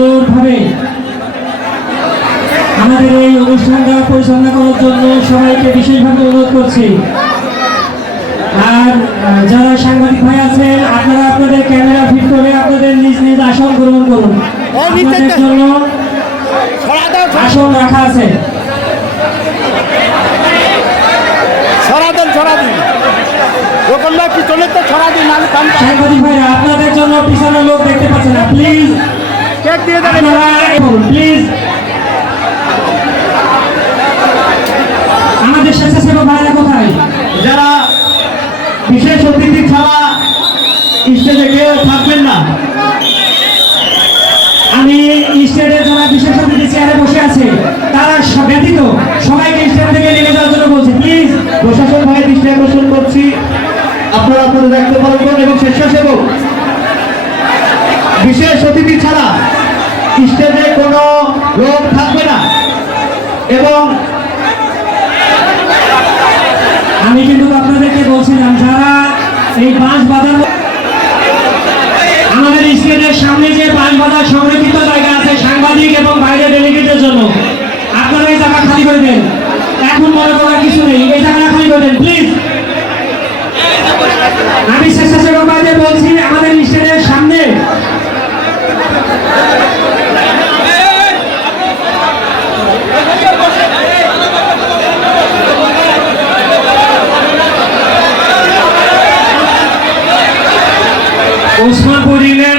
সুন্দরভাবে আমাদের এই অনুষ্ঠানটা পরিচালনা করার জন্য সবাইকে বিশেষভাবে অনুরোধ করছি। আর যারা সাংবাদিক ভাই আছেন আপনারা আপনাদের ক্যামেরা ফিট করে আপনাদের নিজ নিজ আসন গ্রহণ করুন। আপনাদের জন্য আসন রাখা আছে। ছড়া দেন কেক দিয়ে দেন প্লিজ আমাদের স্বেচ্ছাসেবক ভাইরা কোথায়? যারা বিশেষ অতিথি ছাড়া স্টেজে কেউ থাকবেন না। আমি স্টেজে যারা বিশেষ অতিথি চেয়ারে বসে আছে, তারা ব্যতীত সবাইকে স্টেজ থেকে নেমে যাওয়ার জন্য বলছি প্লিজ প্রশাসন ভাই দৃষ্টি আকর্ষণ করছি। আপনারা আপনাদের দায়িত্ব পালন করুন এবং স্বেচ্ছাসেবক। বিশেষ অতিথি ছাড়া স্টেজে কোনো লোক থাকবে না। এবং আমি কিন্তু আপনাদেরকে বলছিলাম যারা এই বাঁশ বাঁধার আমাদের স্টেজের সামনে যে বাঁশ বাঁধার সংরক্ষিত জায়গা আছে, সাংবাদিক এবং বাইরে ডেলিগেটের জন্য, আপনারা এই জায়গা খালি করে দেন। এখন মনে করার কিছু নেই, এই জায়গাটা খালি করে দেন প্লিজ আমি স্বেচ্ছাসেবক ভাইদের বলছি আমাদের স্টেজের সামনে ওসমানপুর ইউনিয়নের